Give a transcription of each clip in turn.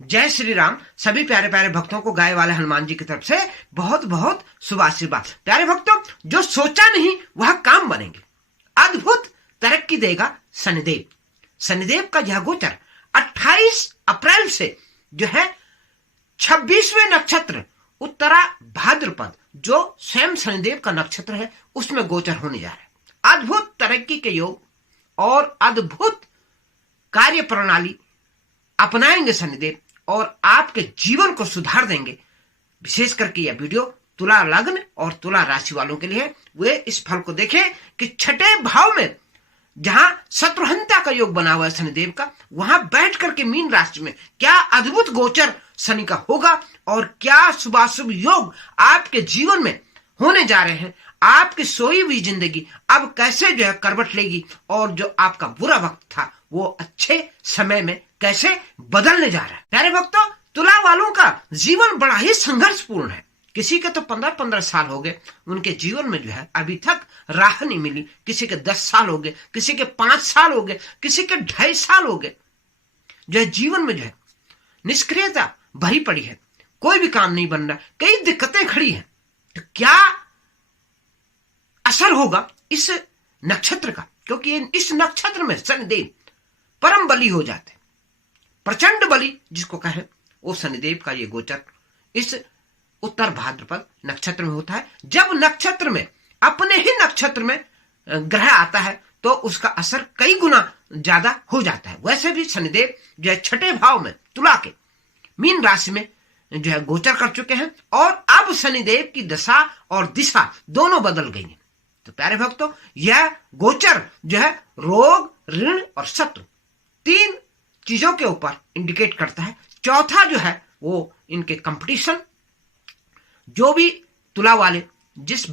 जय श्री राम। सभी प्यारे प्यारे भक्तों को गाय वाले हनुमान जी की तरफ से बहुत बहुत शुभ आशीर्वाद। प्यारे भक्तों, जो सोचा नहीं वह काम बनेंगे, अद्भुत तरक्की देगा शनिदेव। शनिदेव का यह गोचर 28 अप्रैल से जो है 26वें नक्षत्र उत्तरा भाद्रपद, जो स्वयं शनिदेव का नक्षत्र है, उसमें गोचर होने जा रहा है। अद्भुत तरक्की के योग और अद्भुत कार्य प्रणाली अपनाएंगे शनिदेव और आपके जीवन को सुधार देंगे। विशेष करके यह वीडियो तुला लग्न और तुला राशि वालों के लिए है। वे इस फल को देखें कि छठे भाव में जहां शत्रुहंता का योग बना हुआ है शनिदेव का, वहां बैठ करके मीन राशि में क्या अद्भुत गोचर शनि का होगा और क्या शुभाशुभ योग आपके जीवन में होने जा रहे हैं। आपकी सोई हुई जिंदगी अब कैसे जो है करवट लेगी और जो आपका बुरा वक्त था वो अच्छे समय में कैसे बदलने जा रहा है। प्यारे भक्तों, तुला वालों का जीवन बड़ा ही संघर्षपूर्ण है। किसी के तो 15-15 साल हो गए, उनके जीवन में जो है अभी तक राह नहीं मिली। किसी के 10 साल हो गए, किसी के 5 साल हो गए, किसी के 2.5 साल हो गए। जो है जीवन में जो है निष्क्रियता भरी पड़ी है, कोई भी काम नहीं बन रहा, कई दिक्कतें खड़ी हैं। तो क्या असर होगा इस नक्षत्र का? क्योंकि इस नक्षत्र में शनिदेव परम बली हो जाते, प्रचंड बली जिसको कहें, वो शनिदेव का ये गोचर इस उत्तर भाद्रपद नक्षत्र में होता है। जब नक्षत्र में अपने ही नक्षत्र में ग्रह आता है तो उसका असर कई गुना ज्यादा हो जाता है। वैसे भी शनिदेव जो है छठे भाव में तुला के मीन राशि में जो है गोचर कर चुके हैं और अब शनिदेव की दशा और दिशा दोनों बदल गई है। तो प्यारे भक्तों, यह गोचर जो है रोग, ऋण और शत्रु 3 चीजों के ऊपर इंडिकेट करता है। चौथा जो है वो इनके कंपटीशन, जो भी तुला वाले जिस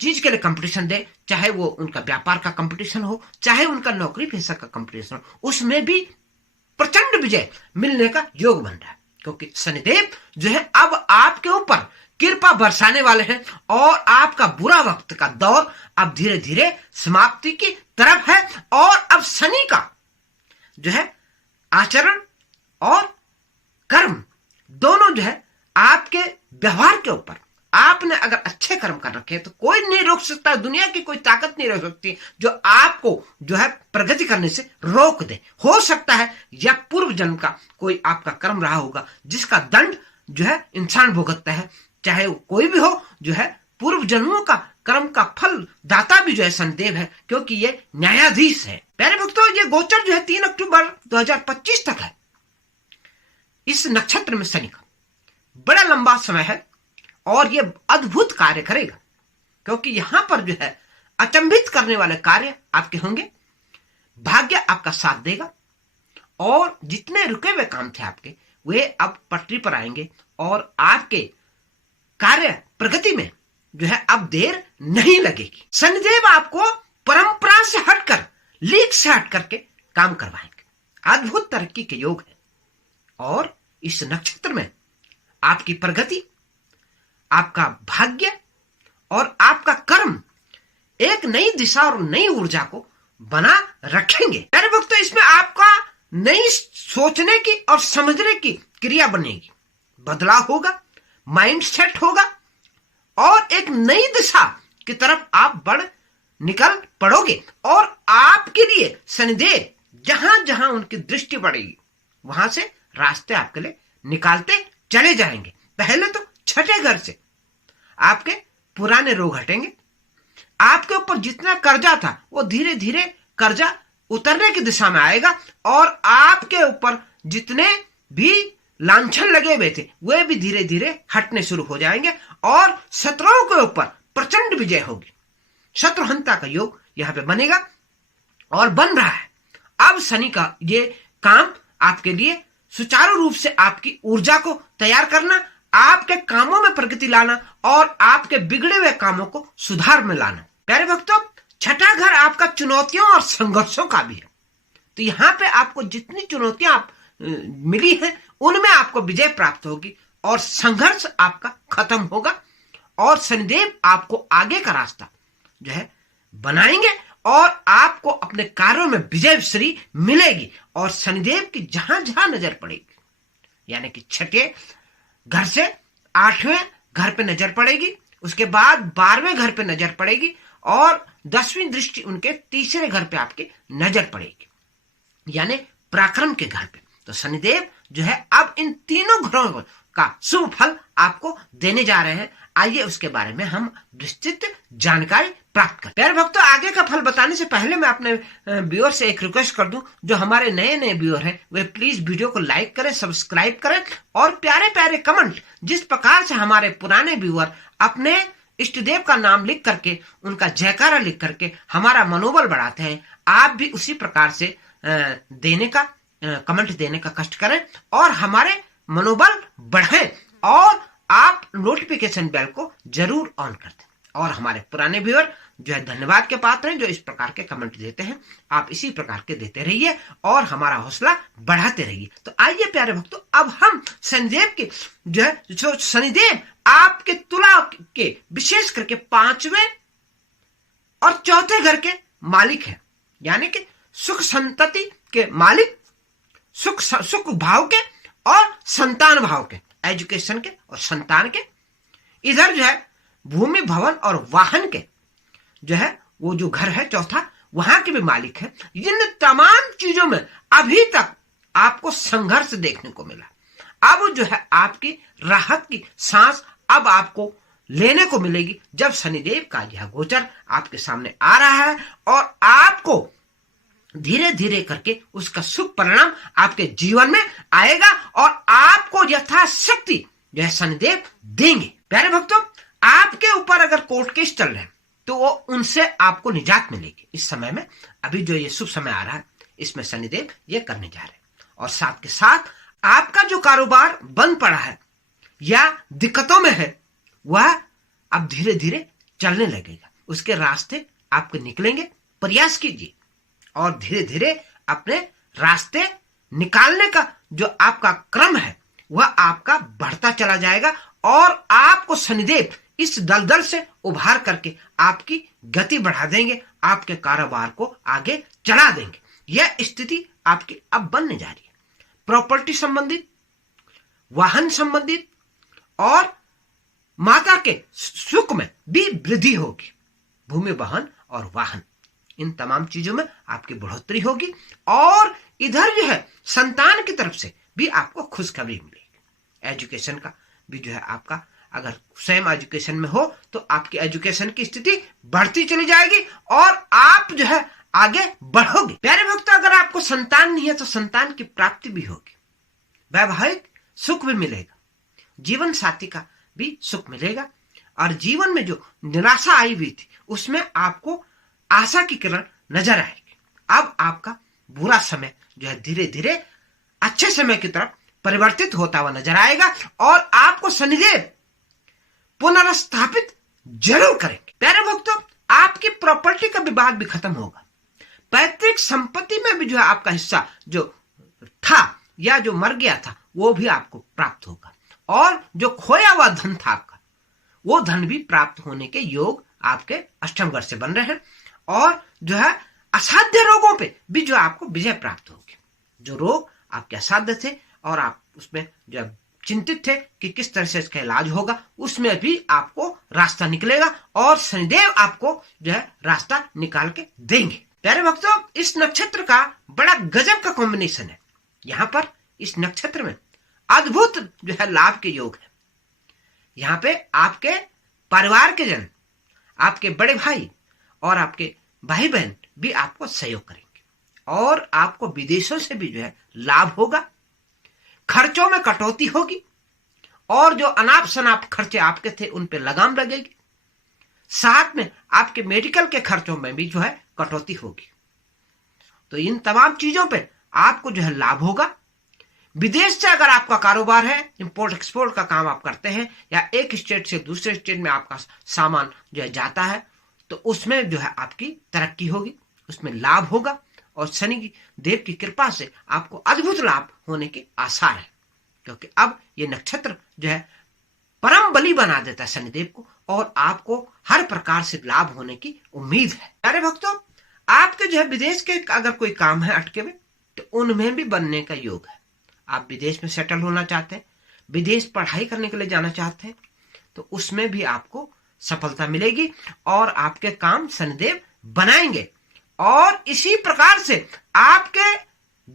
चीज के लिए कंपटीशन दे, चाहे वो उनका व्यापार का कंपटीशन हो, चाहे उनका नौकरी पेशा का कंपटीशन हो, उसमें भी प्रचंड विजय मिलने का योग बन रहा है। क्योंकि शनिदेव जो है अब आपके ऊपर कृपा बरसाने वाले हैं और आपका बुरा वक्त का दौर अब धीरे धीरे समाप्ति की तरफ है। और अब शनि का जो है आचरण और कर्म दोनों जो है आपके व्यवहार के ऊपर, आपने अगर अच्छे कर्म कर रखे तो कोई नहीं रोक सकता, दुनिया की कोई ताकत नहीं रोक सकती जो आपको जो है प्रगति करने से रोक दे। हो सकता है या पूर्व जन्म का कोई आपका कर्म रहा होगा जिसका दंड जो है इंसान भुगतता है, चाहे वो कोई भी हो। जो है पूर्व जन्मों का कर्म का फल दाता भी जो है शनिदेव है, क्योंकि ये न्यायाधीश है। प्यारे भक्तों, ये गोचर जो है 3 अक्टूबर 2025 तक है इस नक्षत्र में शनि का। बड़ा लंबा समय है और ये अद्भुत कार्य करेगा, क्योंकि यहां पर जो है अचंभित करने वाले कार्य आपके होंगे। भाग्य आपका साथ देगा और जितने रुके हुए काम थे आपके, वे अब पटरी पर आएंगे और आपके कार्य प्रगति में जो है अब देर नहीं लगेगी। शनिदेव आपको परंपरा से हटकर, लीक से हट करके काम करवाएंगे। अद्भुत तरक्की के योग है और इस नक्षत्र में आपकी प्रगति, आपका भाग्य और आपका कर्म एक नई दिशा और नई ऊर्जा को बना रखेंगे। प्यारे भक्तों, इसमें आपका नई सोचने की और समझने की क्रिया बनेगी, बदलाव होगा, माइंड सेट होगा और एक नई दिशा की तरफ आप निकल पड़ोगे। और आपके लिए शनिदेव जहां जहां उनकी दृष्टि पड़ेगी वहां से रास्ते आपके लिए निकालते चले जाएंगे। पहले तो छठे घर से आपके पुराने रोग हटेंगे, आपके ऊपर जितना कर्जा था वो धीरे धीरे कर्जा उतरने की दिशा में आएगा और आपके ऊपर जितने भी लांछन लगे हुए थे वे भी धीरे धीरे हटने शुरू हो जाएंगे और शत्रुओं के ऊपर प्रचंड विजय होगी। शत्रुहंता का योग यहां पे बनेगा और बन रहा है। अब शनि का ये काम आपके लिए सुचारू रूप से आपकी ऊर्जा को तैयार करना, आपके कामों में प्रगति लाना और आपके बिगड़े हुए कामों को सुधार में लाना। प्यारे भक्तों, छठा घर आपका चुनौतियों और संघर्षों का भी है। तो यहां पे आपको जितनी चुनौतियां आप मिली हैं उनमें आपको विजय प्राप्त होगी और संघर्ष आपका खत्म होगा और शनिदेव आपको आगे का रास्ता जो है बनाएंगे और आपको अपने कार्यों में विजय श्री मिलेगी। और शनिदेव की जहां जहां नजर पड़ेगी यानी कि छठे घर से 8वें घर पे नजर पड़ेगी, उसके बाद 12वें घर पे नजर पड़ेगी और 10वीं दृष्टि उनके तीसरे घर पे आपकी नजर पड़ेगी, यानी पराक्रम के घर पे। तो शनिदेव जो है अब इन तीनों घरों का शुभ फल आपको देने जा रहे हैं। आइए उसके बारे में हम विस्तृत जानकारी प्राप्त करें। प्यारे भक्तों, आगे का फल बताने से पहले मैं अपने व्यूअर से एक रिक्वेस्ट कर दूं, जो हमारे नए नए व्यूअर हैं वे प्लीज वीडियो को लाइक करें, सब्सक्राइब करें और प्यारे प्यारे कमेंट, जिस प्रकार से हमारे पुराने व्यूअर अपने इष्ट देव का नाम लिख करके, उनका जयकारा लिख करके हमारा मनोबल बढ़ाते हैं, आप भी उसी प्रकार से देने का कमेंट देने का कष्ट करें और हमारे मनोबल बढ़े और आप नोटिफिकेशन बेल को जरूर ऑन कर दें। और हमारे पुराने व्यूअर जो है धन्यवाद के पात्र हैं, जो इस प्रकार के कमेंट देते हैं, आप इसी प्रकार के देते रहिए और हमारा हौसला बढ़ाते रहिए। तो आइए प्यारे भक्तों, अब हम शनिदेव के जो है, जो शनिदेव आपके तुला के विशेष करके 5वें और चौथे घर के मालिक है, यानी कि सुख संतति के मालिक, सुख भाव के और संतान भाव के, एजुकेशन के और संतान के। इधर जो है भूमि भवन और वाहन के जो है वो जो घर है चौथा, वहां के भी मालिक है। इन तमाम चीजों में अभी तक आपको संघर्ष देखने को मिला, अब जो है आपकी राहत की सांस अब आपको लेने को मिलेगी, जब शनिदेव का यह गोचर आपके सामने आ रहा है और आपको धीरे धीरे करके उसका शुभ परिणाम आपके जीवन में आएगा और आपको यथाशक्ति जो है शनिदेव देंगे। प्यारे भक्तों, आपके ऊपर अगर कोर्ट केस चल रहे हैं तो वो उनसे आपको निजात मिलेगी। इस समय में अभी जो ये शुभ समय आ रहा है, इसमें शनिदेव ये करने जा रहे हैं। और साथ के साथ आपका जो कारोबार बंद पड़ा है या दिक्कतों में है, वह अब धीरे धीरे चलने लगेगा, उसके रास्ते आपके निकलेंगे। प्रयास कीजिए और धीरे धीरे अपने रास्ते निकालने का जो आपका क्रम है वह आपका बढ़ता चला जाएगा और आपको शनिदेव इस दलदल से उभार करके आपकी गति बढ़ा देंगे, आपके कारोबार को आगे चला देंगे। यह स्थिति आपकी अब बनने जा रही है। प्रॉपर्टी संबंधित, वाहन संबंधित और माता के सुख में भी वृद्धि होगी। भूमि वाहन और वाहन, इन तमाम चीजों में आपकी बढ़ोतरी होगी। और इधर जो है संतान की तरफ से भी आपको खुशखबरी मिलेगी। एजुकेशन का भी जो है आपका, अगर स्वयं एजुकेशन में हो तो आपकी एजुकेशन की स्थिति बढ़ती चली जाएगी और आप जो है आगे बढ़ोगे। प्यारे भक्तों, अगर आपको संतान नहीं है तो संतान की प्राप्ति भी होगी, वैवाहिक सुख भी मिलेगा, जीवन साथी का भी सुख मिलेगा और जीवन में जो निराशा आई हुई थी उसमें आपको आशा की किरण नजर आएगी। अब आपका बुरा समय जो है धीरे धीरे अच्छे समय की तरफ परिवर्तित होता हुआ नजर आएगा और आपको शनिदेव पुनर्स्थापित जरूर करेंगे। प्यारे भक्तों, आपकी प्रॉपर्टी का विवाद भी खत्म होगा। पैतृक संपत्ति में भी जो है आपका हिस्सा जो था या जो मर गया था वो भी आपको प्राप्त होगा और जो खोया हुआ धन था आपका, वो धन भी प्राप्त होने के योग आपके अष्टम घर से बन रहे हैं। और जो है असाध्य रोगों पे भी जो आपको विजय प्राप्त होगी। जो रोग आपके असाध्य थे और आप उसमें जो चिंतित थे कि किस तरह से इसका इलाज होगा, उसमें भी आपको रास्ता निकलेगा और शनिदेव आपको जो है रास्ता निकाल के देंगे। प्यारे भक्तों, इस नक्षत्र का बड़ा गजब का कॉम्बिनेशन है। यहाँ पर इस नक्षत्र में अद्भुत जो है लाभ के योग है। यहाँ पे आपके परिवार के जन, आपके बड़े भाई और आपके भाई बहन भी आपको सहयोग करेंगे और आपको विदेशों से भी जो है लाभ होगा। खर्चों में कटौती होगी और जो अनाप शनाप खर्चे आपके थे उन पे लगाम लगेगी। साथ में आपके मेडिकल के खर्चों में भी जो है कटौती होगी। तो इन तमाम चीजों पे आपको जो है लाभ होगा। विदेश से अगर आपका कारोबार है, इंपोर्ट एक्सपोर्ट का काम आप करते हैं या एक स्टेट से दूसरे स्टेट में आपका सामान जो है जाता है, तो उसमें जो है आपकी तरक्की होगी, उसमें लाभ होगा और शनि देव की कृपा से आपको अद्भुत लाभ होने के आसार है, क्योंकि अब ये नक्षत्र जो है परम बली बना देता है शनिदेव को और आपको हर प्रकार से लाभ होने की उम्मीद है। प्यारे भक्तों, आपके जो है विदेश के अगर कोई काम है अटके हुए तो उनमें भी बनने का योग है। आप विदेश में सेटल होना चाहते हैं, विदेश पढ़ाई करने के लिए जाना चाहते हैं, तो उसमें भी आपको सफलता मिलेगी और आपके काम शनिदेव बनाएंगे। और इसी प्रकार से आपके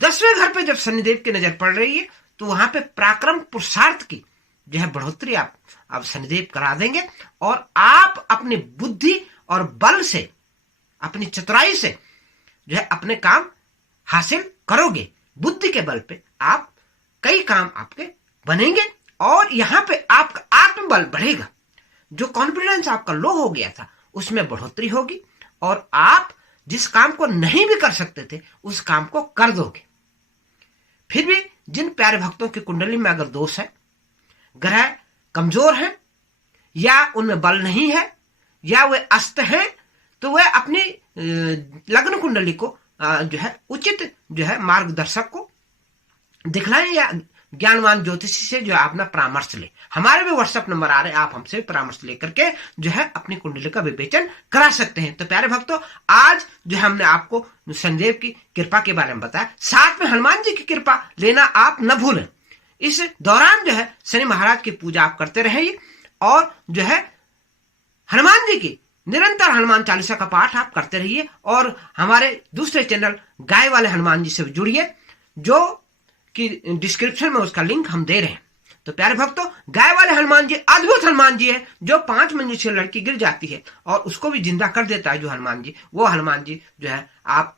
10वें घर पे जब शनिदेव की नजर पड़ रही है तो वहां पे पराक्रम पुरुषार्थ की जो है बढ़ोतरी आप शनिदेव करा देंगे और आप अपनी बुद्धि और बल से, अपनी चतुराई से जो है अपने काम हासिल करोगे। बुद्धि के बल पे आप कई काम आपके बनेंगे और यहां पे आपका आत्मबल बढ़ेगा। जो कॉन्फिडेंस आपका लो हो गया था उसमें बढ़ोतरी होगी और आप जिस काम को नहीं भी कर सकते थे उस काम को कर दोगे। फिर भी जिन प्यारे भक्तों की कुंडली में अगर दोष है, ग्रह कमजोर है या उनमें बल नहीं है या वे अस्त हैं, तो वह अपनी लग्न कुंडली को जो है उचित जो है मार्गदर्शक को दिखलाएं या ज्ञानवान ज्योतिषी से जो है अपना परामर्श ले। हमारे भी व्हाट्सएप नंबर आ रहे हैं, आप हमसे परामर्श लेकर के जो है अपनी कुंडली का विवेचन करा सकते हैं। तो प्यारे भक्तों, आज जो है हमने आपको शनिदेव की कृपा के बारे में बताया, साथ में हनुमान जी की कृपा लेना आप न भूलें। इस दौरान जो है शनि महाराज की पूजा आप करते रहिए और जो है हनुमान जी की निरंतर हनुमान चालीसा का पाठ आप करते रहिए और हमारे दूसरे चैनल गाय वाले हनुमान जी से जुड़िए, जो कि डिस्क्रिप्शन में उसका लिंक हम दे रहे हैं। तो प्यारे भक्तों, गाय वाले हनुमान जी अद्भुत हनुमान जी है, जो 5 मंजिल से लड़की गिर जाती है और उसको भी जिंदा कर देता है जो हनुमान जी, वो हनुमान जी जो है आप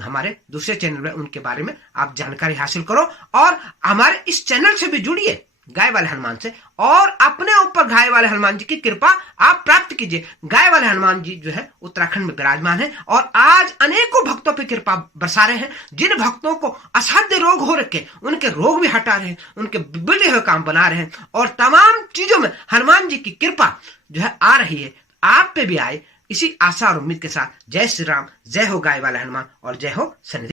हमारे दूसरे चैनल में उनके बारे में आप जानकारी हासिल करो और हमारे इस चैनल से भी जुड़िए गाय वाले हनुमान से और अपने ऊपर गाय वाले हनुमान जी की कृपा आप प्राप्त कीजिए। गाय वाले हनुमान जी जो है उत्तराखंड में विराजमान है और आज अनेकों भक्तों पर कृपा बरसा रहे हैं। जिन भक्तों को असाध्य रोग हो रखे उनके रोग भी हटा रहे हैं, उनके बिगड़े हुए काम बना रहे हैं और तमाम चीजों में हनुमान जी की कृपा जो है आ रही है, आप पे भी आए, इसी आशा और उम्मीद के साथ जय श्री राम, जय हो गाय वाले हनुमान और जय हो शनिदेव।